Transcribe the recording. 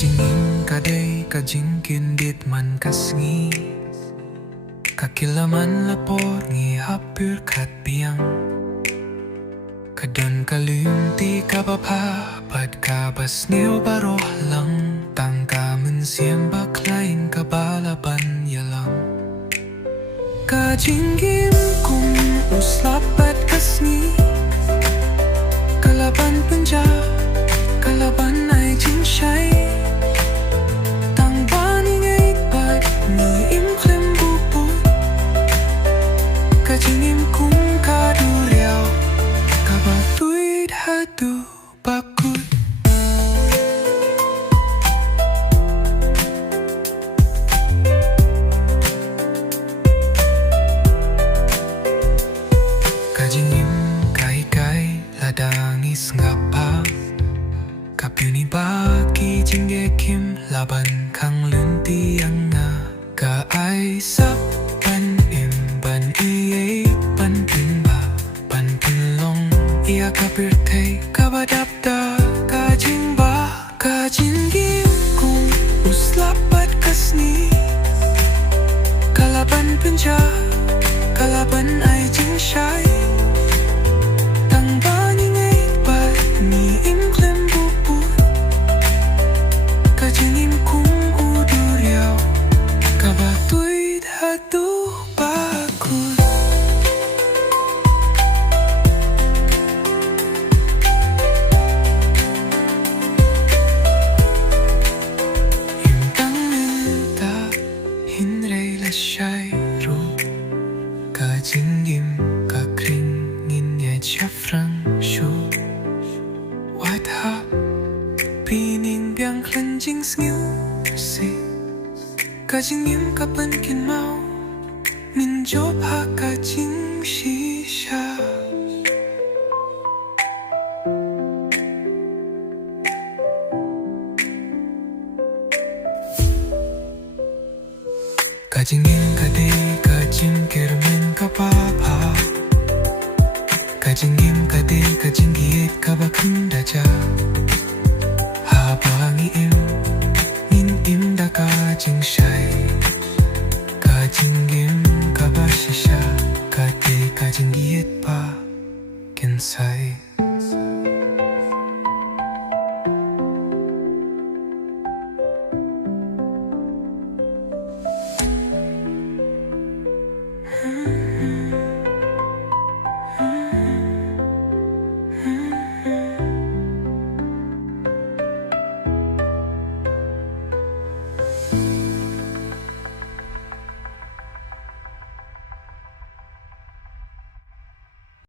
Jingim kadai ka jingkin dit man kasngi kakilaman lapor ngi hapir kat biang kadon kalumti kapapapad kabas niyo baroh lang tangka mensiam baklain kabalaban yalang ka jingim kung uslapat kasngi kalaban penja kalaban ay jingshay Jingim kung kaduriao kabatuid hatu bakut Kajingim kai ladangis ngapa kapuni baki jinggekim laban kang lenti yang nga ka ay sap ia kapirtei kabadapta kajingba kajinggim kung uslapat kasni kalaban penja kalaban ay jingshay tangbani ngay pat ni imklem buput kajingim kung uduryaw kabatuid hatu bakut Jingim ka kring ngin chafrang shu white hop pining biang cleansing sniu si ka jingim ka pankin mau min job ha ka jing shisha ka jingim ka de ka jing kermen kapapa kajingim kade kajingiit kabakunda ja